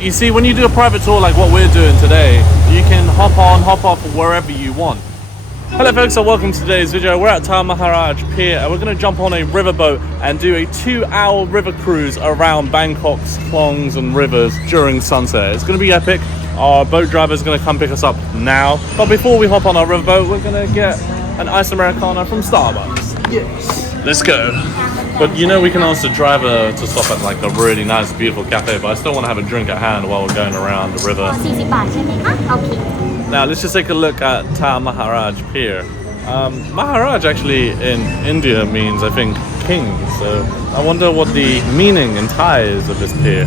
you see, when you do a private tour like what we're doing today, you can hop on, hop off wherever you want. Hello folks, and welcome to today's video. We're at Tal Maharaj Pier and we're going to jump on a riverboat and do a 2-hour river cruise around Bangkok's klongs and rivers during sunset. It's going to be epic. Our boat driver is going to come pick us up now. But before we hop on our riverboat, we're going to get an iced Americano from Starbucks. Yes. Let's go. But you know, we can ask the driver to stop at like a really nice, beautiful cafe, but I still want to have a drink at hand while we're going around the river. Now let's just take a look at Tal Maharaj Pier. Maharaj actually in India means, I think, king. So I wonder what the meaning and Thai is of this pier.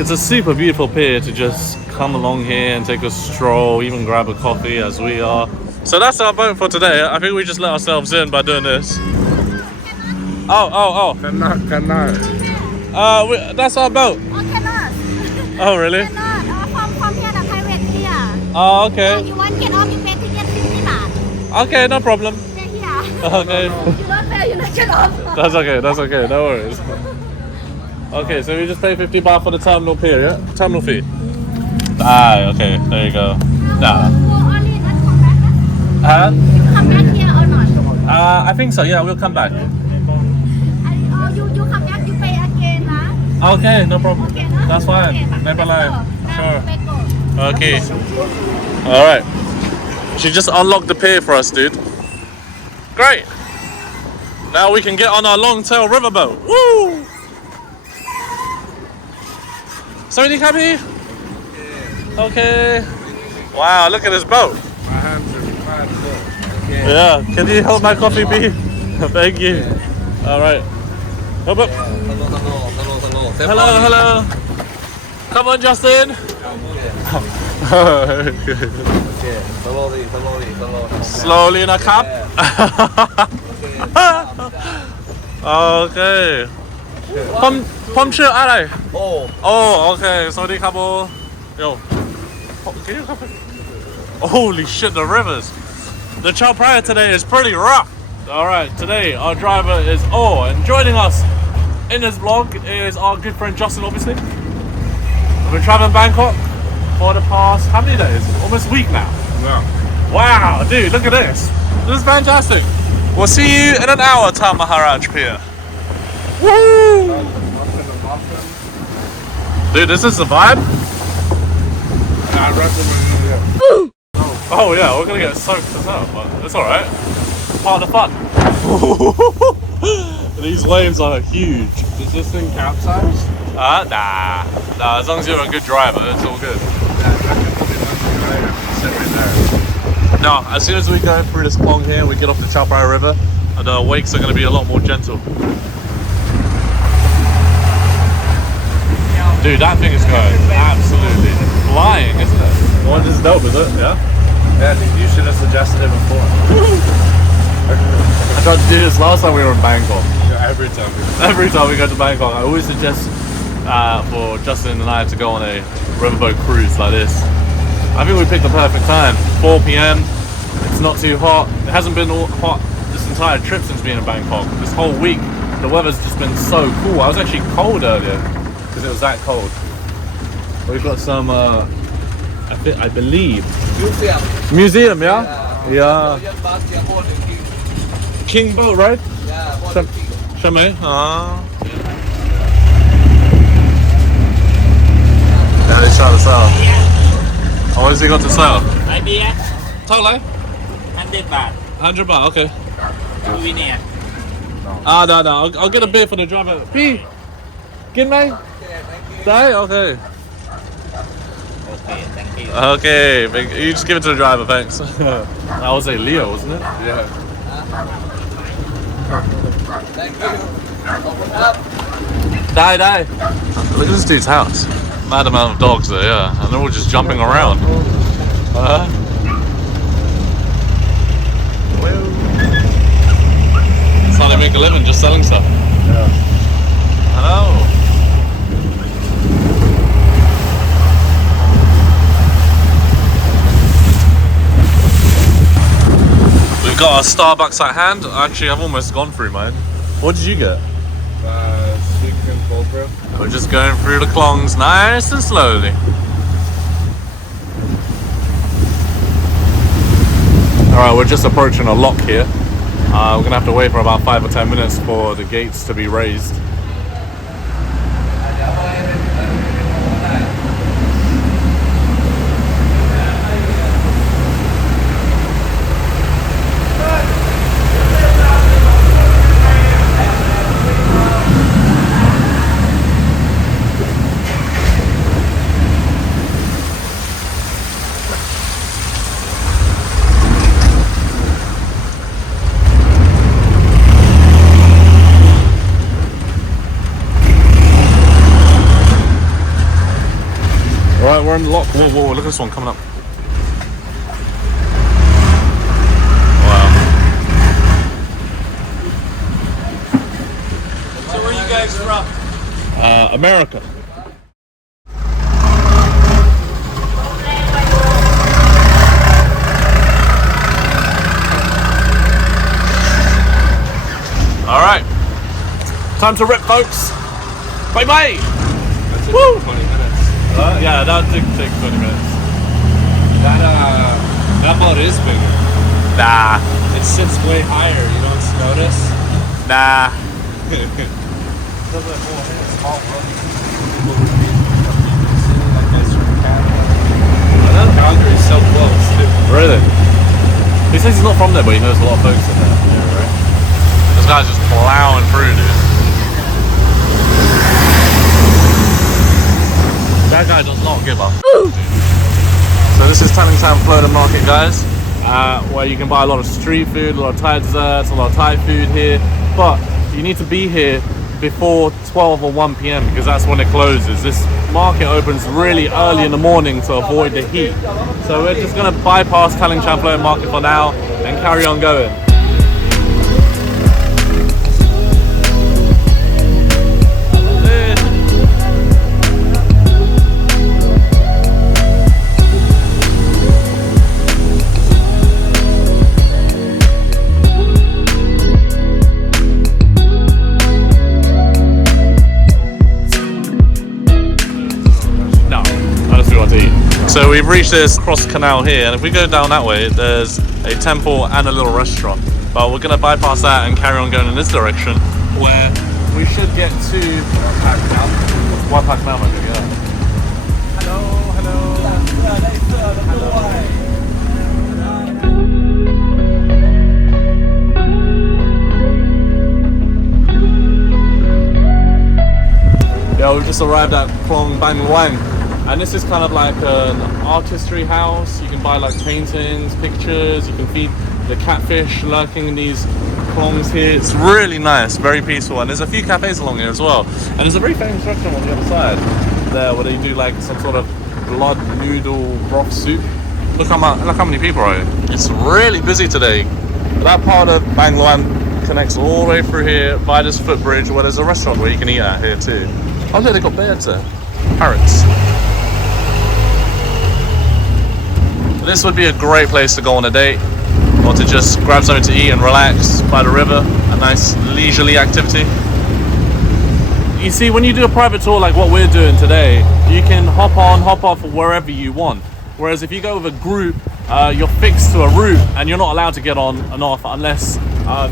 It's a super beautiful pier to just come along here and take a stroll, even grab a coffee as we are. So that's our boat for today. I think we just let ourselves in by doing this. Oh. Cannot. That's our boat. Oh, cannot. Oh, really? Cannot. From here, the private here. Oh, okay. You want to get off, you pay ticket 50 baht. Okay, no problem. Stay here. Okay. You don't pay, you not get off. That's okay, no worries. Okay, so we just pay 50 baht for the terminal pier, yeah? Terminal fee. Okay, there you go. Nah. Only not come back? You come back here or not? I think so, yeah, we'll come back. You come back, you pay again, huh? Okay, no problem. Okay, no? That's fine. Okay, Never mind. Sure. Sure. Okay. Alright. She just unlocked the pier for us, dude. Great. Now we can get on our long-tail riverboat. Woo! Somebody come here? Okay. Wow, look at this boat. My hands are fine full. Yeah. Can you hold my coffee, B? Thank you. Alright. Hop up. Hello. Come on, Justin. Slowly in a cup. Okay. Pomชื่ออะไร Oh, okay. สวัสดีครับ Yo. Can you come? Holy shit, the rivers. The Chao Phraya today is pretty rough. Alright, today our driver is and joining us in this vlog is our good friend Justin, obviously. We've been traveling Bangkok for the past, how many days? Almost a week now. Yeah. Wow, dude, look at this. This is fantastic. We'll see you in an hour, Tal Maharaj Pier. Woo! Dude, this is the vibe. I recommend it. Oh yeah, we're gonna get soaked as hell, but it's alright. Part of the fun. These waves are huge. Is this thing capsized? Nah, as long as you're a good driver, it's all good. No, as soon as we go through this klong here, we get off the Chao Phraya River, and the wakes are going to be a lot more gentle. Dude, that thing is going absolutely flying, isn't it? Well, this is dope, is it? Yeah? Yeah, you should have suggested it before. I tried to do this last time we were in Bangkok. Yeah, every time we go to Bangkok, I always suggest for Justin and I to go on a riverboat cruise like this. I think we picked the perfect time. 4 p.m. It's not too hot. It hasn't been hot this entire trip since being in Bangkok. This whole week, the weather's just been so cool. I was actually cold earlier because it was that cold. We've got some, I believe, museum, yeah? Yeah. King boat, right? Yeah. Shame. Yeah, he's trying to sell. Oh, what has he got to sell? Idea Totally. 100 baht. 100 baht, okay. Souvenir. No. I'll get a beer for the driver. P. Get me? Day? Okay. Okay, thank you. Okay, you just give it to the driver, thanks. That was a Leo, wasn't it? Yeah. Thank you. Die. Look at this dude's house. Mad amount of dogs there, yeah. And they're all just jumping around. That's how they make a living, just selling stuff. Yeah. I know. We've got our Starbucks at hand. Actually, I've almost gone through mine. What did you get? Sweet cream cold brew. We're just going through the klongs nice and slowly. Alright, we're just approaching a lock here. We're gonna have to wait for about 5 or 10 minutes for the gates to be raised. Alright, we're in the lock. Whoa, whoa, look at this one coming up. Wow. So where are you guys from? America. Alright. Time to rip, folks. Bye bye. Woo! 20 minutes. Yeah, that did take 20 minutes. That boat is bigger. Nah. It sits way higher, you don't notice? Nah. Calgary's so close, too. Really? He says he's not from there, but he knows a lot of folks in there. Yeah, right? This guy's just plowing through, dude. That guy does not give up. So this is Tanning Floater Market, guys, where you can buy a lot of street food, a lot of Thai desserts, a lot of Thai food here. But you need to be here before 12 or 1 p.m. because that's when it closes. This market opens really early in the morning to avoid the heat. So we're just gonna bypass Tanning Floater Market for now and carry on going. So we've reached this cross canal here, and if we go down that way, there's a temple and a little restaurant. But we're gonna bypass that and carry on going in this direction, where we should get to Wapak Canal, yeah. Yeah, we've just arrived at Klong Bang Wang. And this is kind of like an artistry house. You can buy like paintings, pictures, you can feed the catfish lurking in these klongs here. It's really nice, very peaceful, and there's a few cafes along here as well. And there's a very famous restaurant on the other side there where they do like some sort of blood noodle broth soup. Look how many people are here. It's really busy today. That part of Bang Luan connects all the way through here by this footbridge where there's a restaurant where you can eat at here too. Oh look, they've got birds there. Parrots. This would be a great place to go on a date, or to just grab something to eat and relax by the river. A nice leisurely activity. You see, when you do a private tour like what we're doing today, you can hop on, hop off wherever you want. Whereas if you go with a group, you're fixed to a route and you're not allowed to get on and off unless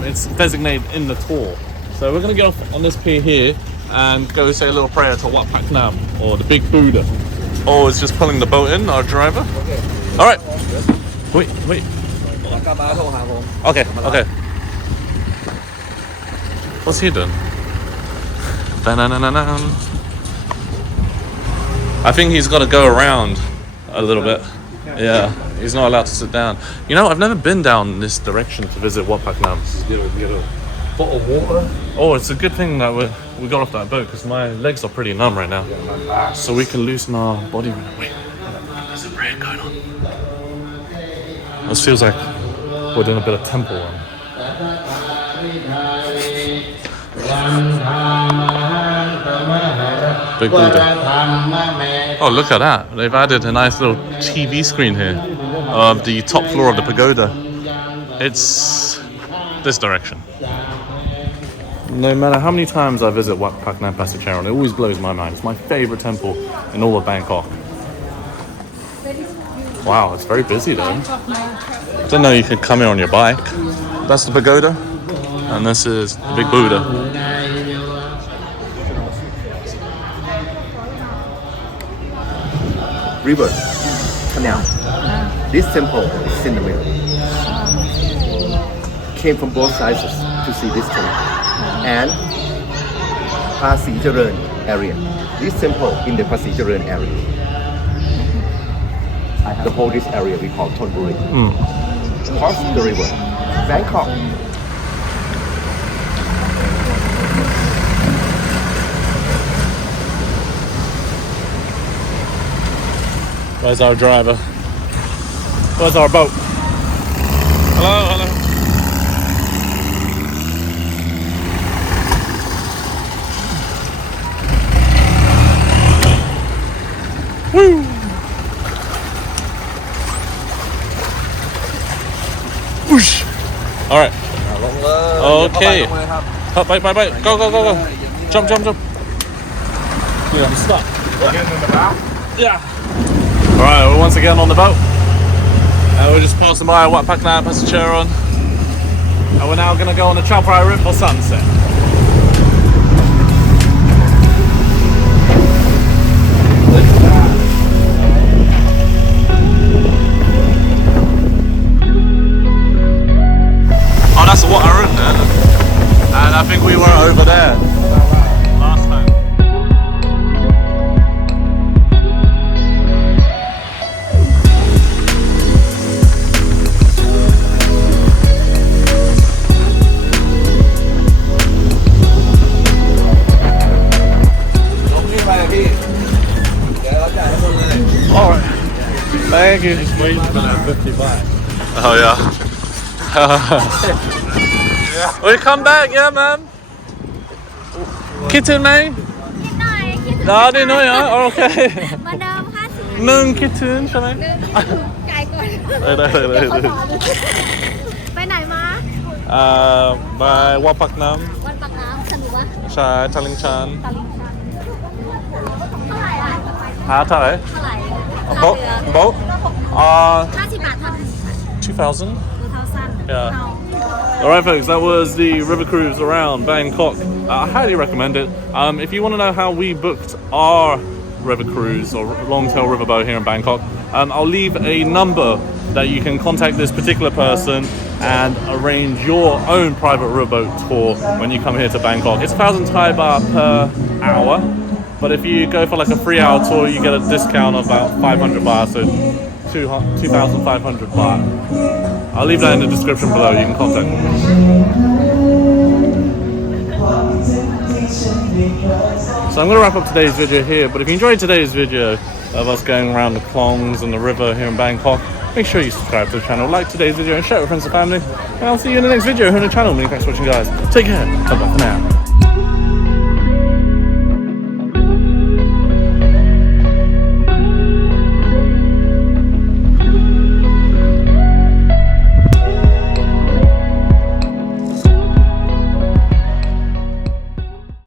it's designated in the tour. So we're gonna get off on this pier here and go say a little prayer to Wat Pak Nam, or the big Buddha. Oh, it's just pulling the boat in, our driver. All right. Wait. Okay. What's he doing? I think he's got to go around a little bit. Yeah, he's not allowed to sit down. You know, I've never been down this direction to visit Wat Pak Nam. Get a bottle of water. Oh, it's a good thing that we got off that boat because my legs are pretty numb right now. So we can loosen our body. Wait, there's a prayer going on. This feels like we're doing a bit of temple run. Big Buddha. Oh, look at that. They've added a nice little TV screen here of the top floor of the pagoda. It's this direction. No matter how many times I visit Wat Phra Nang Pasacheron, it always blows my mind. It's my favorite temple in all of Bangkok. Wow, it's very busy though. I didn't know you could come here on your bike. That's the pagoda, and this is the big Buddha. River, canal. This temple is in the middle. Came from both sides to see this temple. And Pasijaran area. This temple in the Pasijaran area. The whole this area we call Thonburi. Across the river, Bangkok. Where's our driver? Where's our boat? Hello, hello. Woo! Whoosh! All right. Okay. Up, bye, bye, bye. Go, go, go, go. Jump, jump, jump. Yeah, I'm stuck. Yeah. All right, we're once again on the boat. And we're just passing by Wat Phra Nang Pasacheron. And we're now going to go on the Chao Phraya Route for sunset. Oh, that's the water route there. And I think we were over there last time. Alright. Thank you. Oh yeah. Will you come back, yeah, man? Kitten, mate? นิดหน่อยคิดถึง No, I didn't know, yeah. Okay. เหมือนเดิม50 หนึ่งคิดถึงใช่ไหม ไกลก่อน ได้ ไปไหนมา ไปวัดปากน้ วันปากน้ำสนุกวะ ำใช่ทะเลชัน ตะลิงชันเท่าไหร่อ่ะ หาเท่าไหร่ เท่าไหร่ โบ๊ะโบ๊ะ50 บาทเท่าไหร่ 2,000 2,000 Yeah. Alright folks, that was the river cruise around Bangkok. I highly recommend it. If you want to know how we booked our river cruise or long-tail riverboat here in Bangkok, I'll leave a number that you can contact this particular person and arrange your own private riverboat tour when you come here to Bangkok. It's 1,000 Thai baht per hour, but if you go for like a 3-hour tour, you get a discount of about 500 baht, so 2,500 baht. I'll leave that in the description below. You can contact me. So I'm going to wrap up today's video here, but if you enjoyed today's video of us going around the Klongs and the river here in Bangkok, make sure you subscribe to the channel, like today's video and share it with friends and family, and I'll see you in the next video here on the channel. Many thanks for watching, guys. Take care. Bye-bye for now.